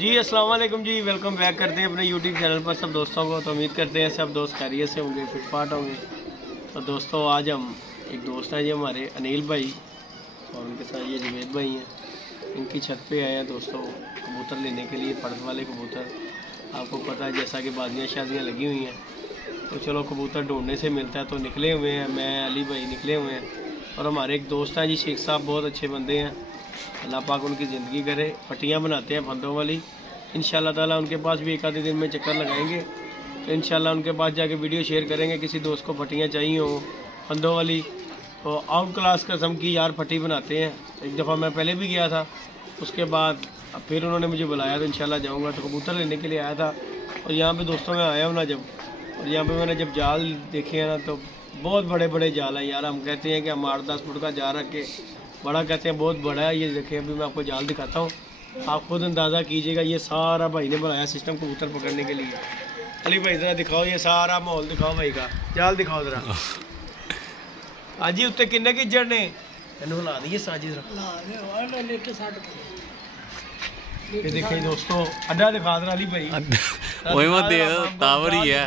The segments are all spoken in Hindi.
जी अस्सलाम वालेकुम जी, वेलकम बैक करते हैं अपने यूट्यूब चैनल पर सब दोस्तों को। तो उम्मीद करते हैं सब दोस्त खैरियत से होंगे, फिटफाट होंगे। तो दोस्तों आज हम एक दोस्त हैं जी हमारे अनिल भाई, और उनके साथ ये जुवेद भाई हैं। इनकी छत पे आए हैं दोस्तों कबूतर लेने के लिए, पर्द वाले कबूतर। आपको पता है जैसा कि बाजियाँ शादियाँ लगी हुई हैं, तो चलो कबूतर ढूंढने से मिलता है। तो निकले हुए हैं, मैं अली भाई निकले हुए हैं, और हमारे एक दोस्त हैं जी शेख साहब, बहुत अच्छे बंदे हैं, अल्लाह पाक उनकी ज़िंदगी करे। पट्टियाँ बनाते हैं फंदों वाली। इंशाल्लाह ताला उनके पास भी एक आधे दिन में चक्कर लगाएंगे, तो इंशाल्लाह उनके पास जाके वीडियो शेयर करेंगे। किसी दोस्त को पट्टियाँ चाहिए हो फंदों वाली, तो आउट क्लास किस्म की यार पट्टी बनाते हैं। एक दफ़ा मैं पहले भी गया था, उसके बाद फिर उन्होंने मुझे बुलाया, तो इंशाल्लाह जाऊँगा। तो कबूतर लेने के लिए आया था, और यहाँ पर दोस्तों मैं आया हूँ ना जब, और यहाँ पर मैंने जब जाल देखे हैं ना, तो बहुत बड़े बड़े जाल हैं यार। हम कहते हैं कि हम 8-10 फुट का जाल रख के, बड़ा कहते हैं बहुत बड़ा है। ये देखें, अभी मैं आपको जाल दिखाता हूँ, आप खुद अंदाज़ा कीजिएगा। ये सारा भाई ने बनाया सिस्टम कबूतर पकड़ने के लिए। अली भाई ज़रा दिखाओ, ये सारा माहौल दिखाओ भाई का, जाल दिखाओ ज़रा। आज ही उत्ते किन्ने की जड़ ने तेन हिला दी साजी। ये देखिए दोस्तों, अड्डा दिखा दे अली भाई, टावर ही है।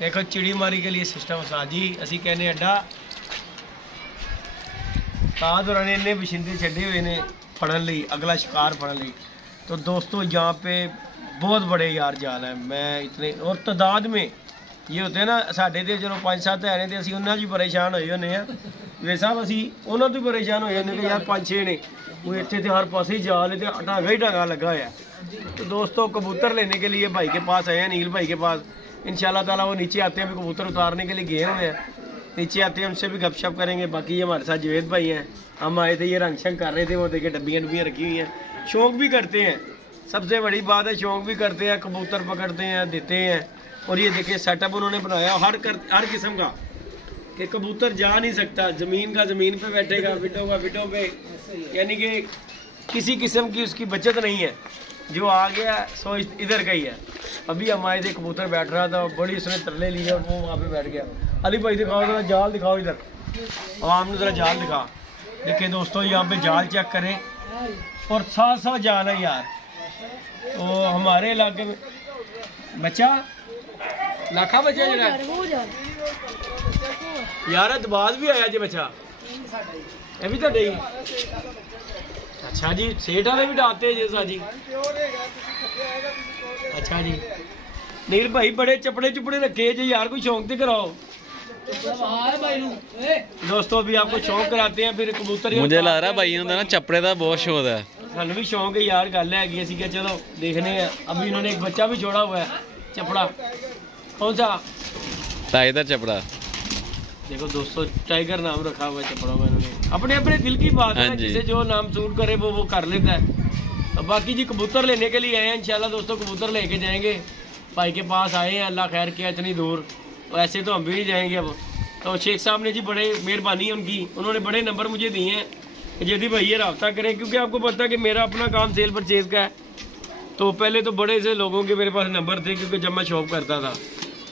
देखो चिड़ी मारी के लिए सिस्टम साजी, असी कहने अड्डा ताज और इन्ने बशिंदे छे हुए ने फड़न ली, अगला शिकार फड़न ली। तो दोस्तों यहाँ पे बहुत बड़े यार जाल हैं, मैं इतने और तादाद में ये होते हैं ना साढ़े तो चलो 5-7 है, तो असी उन्होंने भी परेशान होए होने हैं। वे साहब असी उन्होंने तो परेशान होए होने यार 5-6 ने, वो इतने तो हर पास ही जाल है, तो ढांगा ही ढांगा लगा है। तो दोस्तों कबूतर लेने के लिए भाई के पास आए हैं, अनिल भाई के पास। इंशाल्लाह ताला वो नीचे आते हैं, अभी कबूतर उतारने के लिए गए हुए हैं, नीचे आते हैं उनसे भी गपशप करेंगे। बाकी ये हमारे साथ जुवेद भाई हैं, हम आए थे, ये रंग शंग कर रहे थे, वो देखे डब्बियाँ रखी हुई हैं। शौक़ भी करते हैं, सबसे बड़ी बात है शौक़ भी करते हैं, कबूतर पकड़ते हैं, देते हैं। और ये देखिए सेटअप उन्होंने बनाया हर किस्म का, कि कबूतर जा नहीं सकता, ज़मीन का ज़मीन पे बैठेगा, विडो का विडो पे, यानी कि किसी किस्म की उसकी बचत नहीं है। जो आ गया सो इधर का ही है। अभी हम आए थे, कबूतर बैठ रहा था, बड़ी उसने तरले लिए और वो वहाँ पे बैठ गया। अली भाई दिखाओ जरा जाल, दिखाओ इधर आवाम ने, ज़रा जाल दिखा। देखिए दोस्तों यहाँ पे जाल चेक करें, और 700 जाल है यार। तो हमारे इलाके में बच्चा लाखा बच्चा जरा यार दबाज भी आया जी बच्चा, ये भी तो नहीं। अच्छा जी, सेठ वाले भी डालते हैं जैसा जी। अच्छा जी, नील भाई बड़े चपड़े चुपड़े रखे जी यार, कोई शौक तो कराओ दोस्तों। अभी आपको शौक कराते हैं, फिर कबूतर मुझे लग रहा है भाई ना चपड़े का बहुत शौक है। सानू भी शौक है यार, गल है असी क्या चलो देखने हैं। अभी इन्होंने एक बच्चा भी छोड़ा हुआ है चपड़ा। कौन सा? टाइगर चपड़ा। देखो दोस्तों टाइगर नाम रखा हुआ है चपड़ों में इन्होंने, अपने अपने दिल की बात है, जिसे जो नाम सूट करे वो कर लेता है। तो बाकी जी कबूतर लेने के लिए आए हैं, इंशाल्लाह दोस्तों कबूतर लेके जाएंगे। भाई के पास आए हैं, अल्लाह खैर किया इतनी दूर, तो ऐसे तो हम भी नहीं जाएंगे अब। तो शेख साहब ने जी बड़े मेहरबानी है उनकी, उन्होंने बड़े नंबर मुझे दिए हैं कि यदि भाई ये रब्ता करें, क्योंकि आपको पता है कि मेरा अपना काम सेल परचेज़ का है। तो पहले तो बड़े से लोगों के मेरे पास नंबर थे, क्योंकि जब मैं शॉप करता था,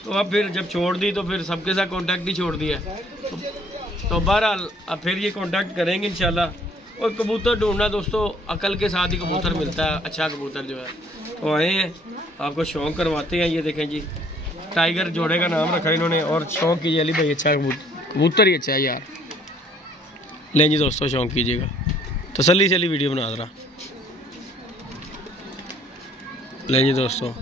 तो अब फिर जब छोड़ दी तो फिर सबके साथ कांटेक्ट ही छोड़ दिया। तो बहरहाल अब फिर ये कांटेक्ट करेंगे इंशाल्लाह। और कबूतर ढूंढना दोस्तों अकल के साथ ही कबूतर मिलता है, अच्छा कबूतर जो है। तो आए हैं, आपको शौक़ करवाते हैं। ये देखें जी, टाइगर जोड़े का नाम रखा इन्होंने, और शौक़ कीजिए अली भाई, अच्छा कबूतर ही अच्छा है यार। लें जी दोस्तों, शौक़ कीजिएगा, तसल्ली से वीडियो बना रहा। लें जी दोस्तों,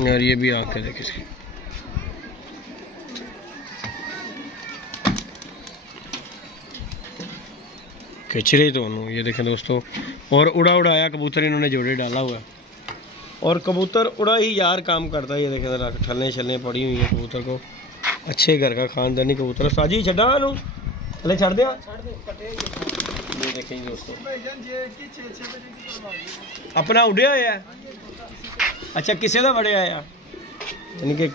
यार ये भी आके देखिए, खिंच रही तो ये देखें दोस्तों। और उड़ा उड़ाया कबूतर इन्होंने जोड़े डाला हुआ है, और कबूतर उड़ा ही यार काम करता है। ये देखें जरा ठल्ले छल्ले पड़ी हुई है कबूतर को, अच्छे घर का खानदानी कबूतर। साजी छड़ा हले छड़ दिया। ये देखें दोस्तों, अपना उड़िया है। अच्छा किसे का बड़े आया, यानी कि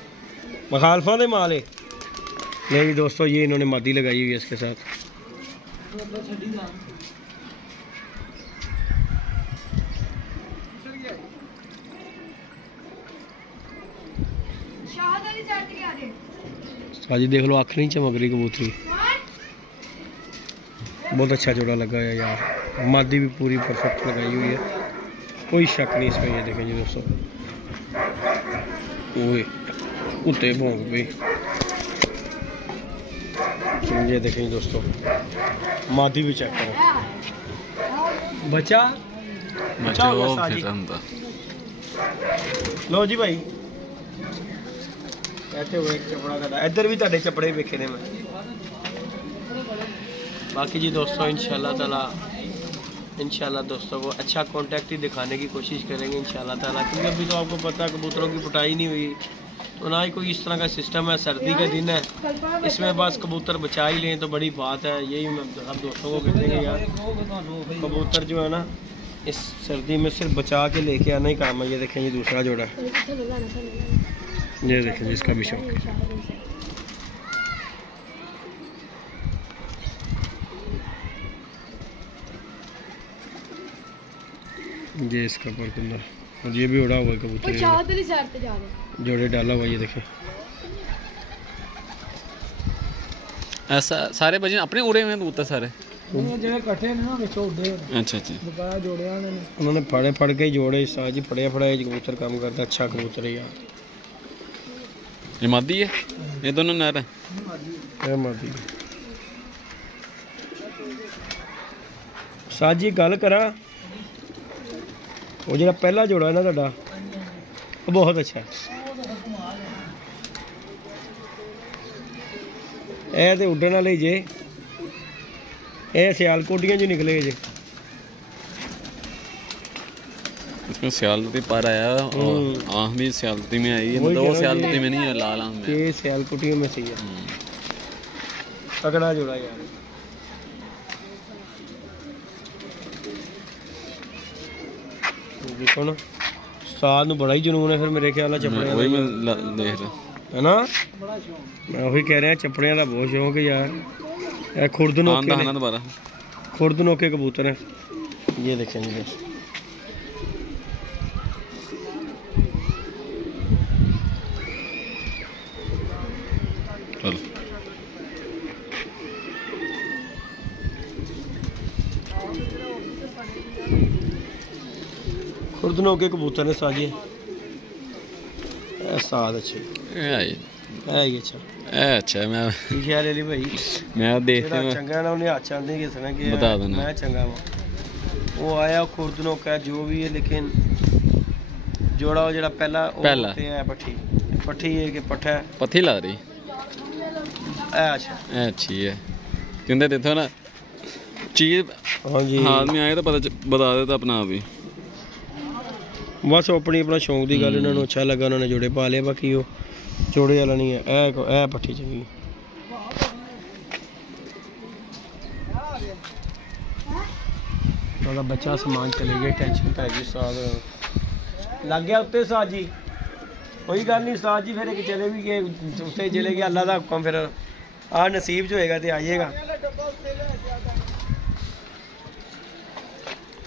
मखालफा दे माल है। नहीं दोस्तों, ये इन्होंने मादी लगाई हुई है इसके साथ। साजी देख लो, अख नहीं चमक रही कबूतरी। बहुत अच्छा जोड़ा लगा है यार, मादी भी पूरी परफेक्ट लगाई हुई है, कोई शक नहीं इसमें। ये देखें जी दोस्तों, ओए उते भोंक भी। ये देखें जी दोस्तों, मादी भी चेक करो, बच्चा बच्चा हो गया वो साजी। फिर अंदर। लो जी भाई, कहते हुए एक चपड़ा का इधर भी ताड़े चपड़े वेखे ने मैं। बाकी जी दोस्तों इंशाल्लाह दोस्तों को अच्छा कांटेक्ट ही दिखाने की कोशिश करेंगे इंशाल्लाह ताला, क्योंकि अभी तो आपको पता है कबूतरों की पिटाई नहीं हुई, तो ना ही कोई इस तरह का सिस्टम है। सर्दी का दिन है, इसमें बस कबूतर बचा ही लें तो बड़ी बात है। यही मैं सब दोस्तों को कहते हैं यार, कबूतर जो है ना इस सर्दी में सिर्फ बचा के लेके आना ही काम है। ये देखें, ये दूसरा जोड़ा है, ये देखें जिसका भी शौक है। ये इसका परकुंदा, और ये भी उड़ा हुआ है कबूतर, जोड़े डाला हुआ। ये देखें, ऐसा सारे बजे अपने उड़े हुए हैं कबूतर सारे। अच्छा अच्छा, उन्होंने फड़ के जोड़े, साजी फड़े कबूतर काम करता है, अच्छा कबूतर है यार। ये मादी है, ये दोनों नर है। ये मादी साजी गल करा, वो जो पहला जोड़ा है ना तुहाडा, वो बहुत अच्छा है। ए तो उड्डण वाले जे, ये सियालकोटियां जो निकले जे। इसमें सियालती पर आया और आँख भी सियालती में आई है, मतलब वो सियालती में नहीं है, लाल आँख में। ये सियालकोटियों में से ही है, तगड़ा जोड़ा यार। देखो ना, उस्ताद नूं बड़ा ही जुनून है फिर मेरे ख्याल नाल चपड़े वही मैं देख रहा है ना, मैं वही कह रहा चपड़ियां दा बहुत शौक है यार। ए खुर्द नोके ने, दोबारा खुर्द नोके कबूतर है। ये देखें जी, चलो खुर्द नोके कबूतर ने साजे। साद अच्छे है ये अच्छा अच्छा। मैं ख्याल है भाई, मैं देखते हैं चंगा ना उन्हें अच्छा नहीं कि सुना कि बता देना मैं चंगा हूँ। वो आया खुर्द नोका जो भी है, लेकिन जोड़ा वो जरा पहला है पट्ठी है कि पट्ठा है, पत्थी ला रही अच्छा अच्छी है, क्योंकि देखो ना चीज हाँ जी हाथ में आए तो पता बता देता अपना आप ही। बस अपनी अपना शौक की गल, इन्होंने अच्छा लगा उन्होंने जोड़े पा लिया, बाकी वो जोड़े वाला नहीं है। ए पट्ठी चंगी, तो बच्चा समान चले गया, टेंशन पै गई। साथ लग गया उत्ते साथ जी, कोई गल नहीं साथ जी, फिर एक चले भी गए उत्ते चले गया, अल्लाह का हुक्म, फिर आ नसीब जो होएगा तो आइएगा।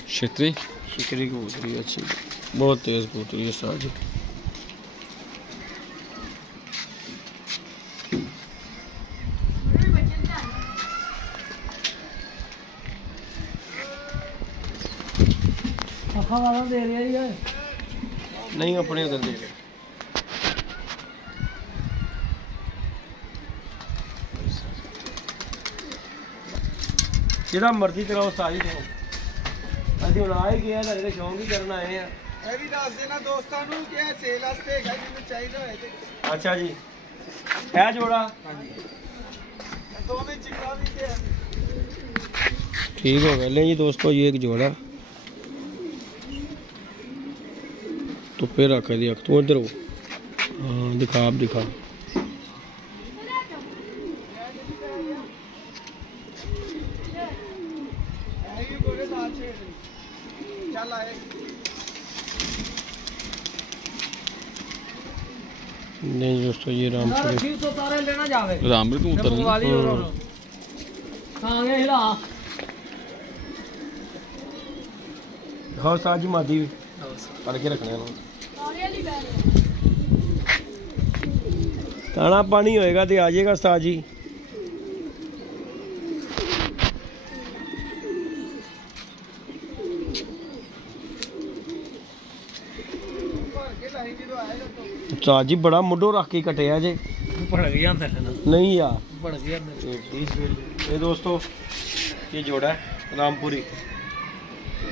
शिकरी कबूतरी अच्छी, बहुत तेज कबूतरी है साथ जी। नहीं अपने उधर दे रहे, जिहड़ा मर्जी कराओ सारी दो। ਅਸੀਂ ਹੁਣ ਆ ਹੀ ਗਏ ਆ, ਤੁਹਾਡੇ ਸ਼ੌਂਕ ਹੀ ਕਰਨ ਆਏ ਆ। ਇਹ ਵੀ ਦੱਸ ਦੇਣਾ ਦੋਸਤਾਂ ਨੂੰ ਕਿ ਇਹ ਸੇਲ ਵਾਸਤੇ ਹੈਗਾ, ਜਿਹਨੂੰ ਚਾਹੀਦਾ ਹੋਏ ਤੇ। ਅੱਛਾ ਜੀ, ਇਹ ਜੋੜਾ ਹਾਂਜੀ ਦੋਵੇਂ ਚਿਕੜਾ ਵੀ ਤੇ ठीक हो गया। ले जी दोस्तों, ये एक जोड़ा तो फिर रख दिया, तू इधर हो, हाँ दिखा, आप दिखा। नहीं दोस्तों, ये रामपुरी तो तारे लेना जावे, रामपुरी तू उतर हां ये हिला दिखाओ साजी मादी पढ़ के रखने खाना पानी होएगा तो आ जाएगा उस्ताद जी। उस्ताद जी बड़ा मुड्ढो रख के कटिया जे नहीं यार। ये दोस्तों ये जोड़ा है रामपुरी।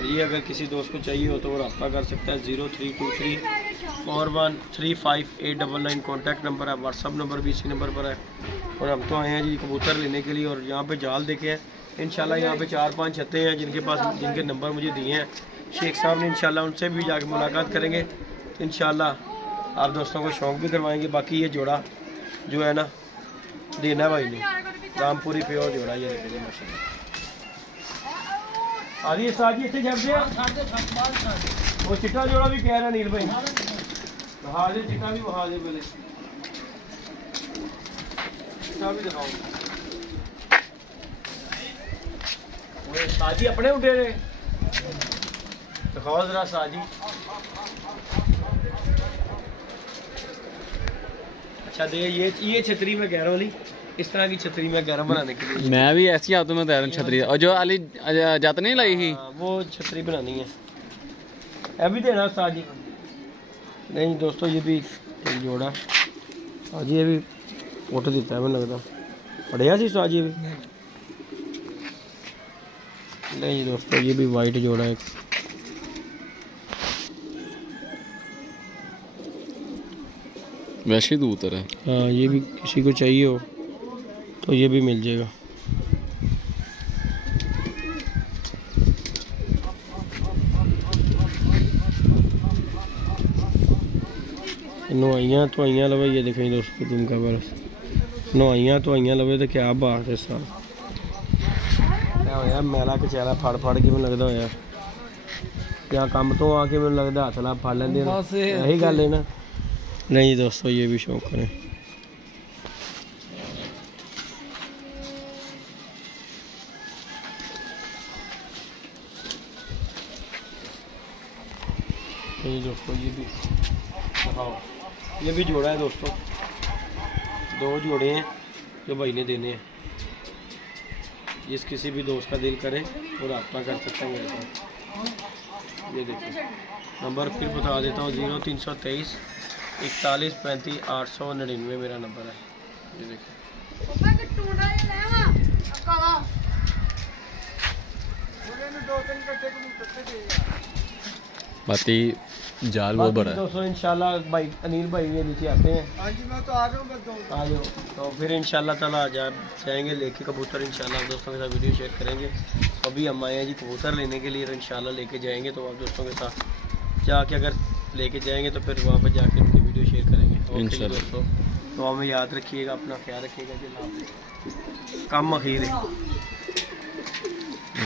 ये अगर किसी दोस्त को चाहिए हो तो वो रब्ता कर सकता है। 0323413589 कॉन्टैक्ट नंबर है। व्हाट्सअप नंबर भी इसी नंबर पर है। और हम तो आए हैं जी कबूतर लेने के लिए और यहाँ पे जाल देखे हैं। इंशाल्लाह यहाँ पे 4-5 छतें हैं जिनके नंबर मुझे दिए हैं शेख साहब ने। इंशाल्लाह उनसे भी जाकर मुलाकात करेंगे। इंशाल्लाह आप दोस्तों को शौक़ भी करवाएंगे। बाकी ये जोड़ा जो है ना देना भाई ने रामपुरी प्योर जोड़ा ये देखिए माशाल्लाह। आदि साजी इतने जब से वो चिट्टा जोड़ा भी कह रहा नील भाई बहा दे चिट्टा भी बहा दे पहले चिट्टा भी दिखाओ। वो साजी अपने उठे थे दिखाओ जरा साजी। अच्छा दे ये छतरी में कह रहा हूँ इस तरह की छतरी में गर्म बनाने के लिए। मैं भी ऐसी हाथों में तैयार छतरी और जो अली जात नहीं लाई थी वो छतरी बनानी है। अभी देना साजी नहीं दोस्तों ये भी एक जोड़ा आज ये भी फोटो देता है मैंने लगता पढ़िया सी साजी भी नहीं दोस्तों ये भी वाइट जोड़ा है। वैसे दूतर है। हाँ ये भी किसी को चाहिए हो तो ये भी मिल जाएगा। नवाइयाँ तो आइयाँ लवे ये देखें दोस्तों तुम का बरस नवाइयाँ तो आइयाँ लवे तो क्या बात है साल क्या होया मैला कचैला फड़ फड़ के मैंने लगता होया क्या काम तो आके मैंने लगता हाथ ला फड़ लेंदे यही गल है ना। नहीं दोस्तों ये भी शौक करें। दोस्तों ये भी जोड़ा है दोस्तों 2 जोड़े हैं जो भाई ने देने हैं। जिस किसी भी दोस्त का दिल करे वो रब्ता कर सकता है मेरे साथ। ये देखिए नंबर फिर बता देता हूँ 0323 41 35 899 मेरा नंबर है। ये देखिए बाकी जाल वो बड़ा है दोस्तों। इंशाल्लाह भाई अनिल भाई ये नीचे आते हैं। हाँ जी मैं तो आ रहा हूँ आ जाओ तो फिर इंशाल्लाह ताला आ जाएंगे लेके कबूतर। इंशाल्लाह दोस्तों के साथ वीडियो शेयर करेंगे। अभी हम आए हैं जी कबूतर लेने के लिए तो इंशाल्लाह लेके जाएंगे तो आप दोस्तों के साथ जाके अगर लेके जाएंगे तो फिर वहाँ पर जाके उनकी वीडियो शेयर करेंगे इंशाल्लाह दोस्तों। तो हमें याद रखिएगा अपना ख्याल रखिएगा जी। काम अखीर है।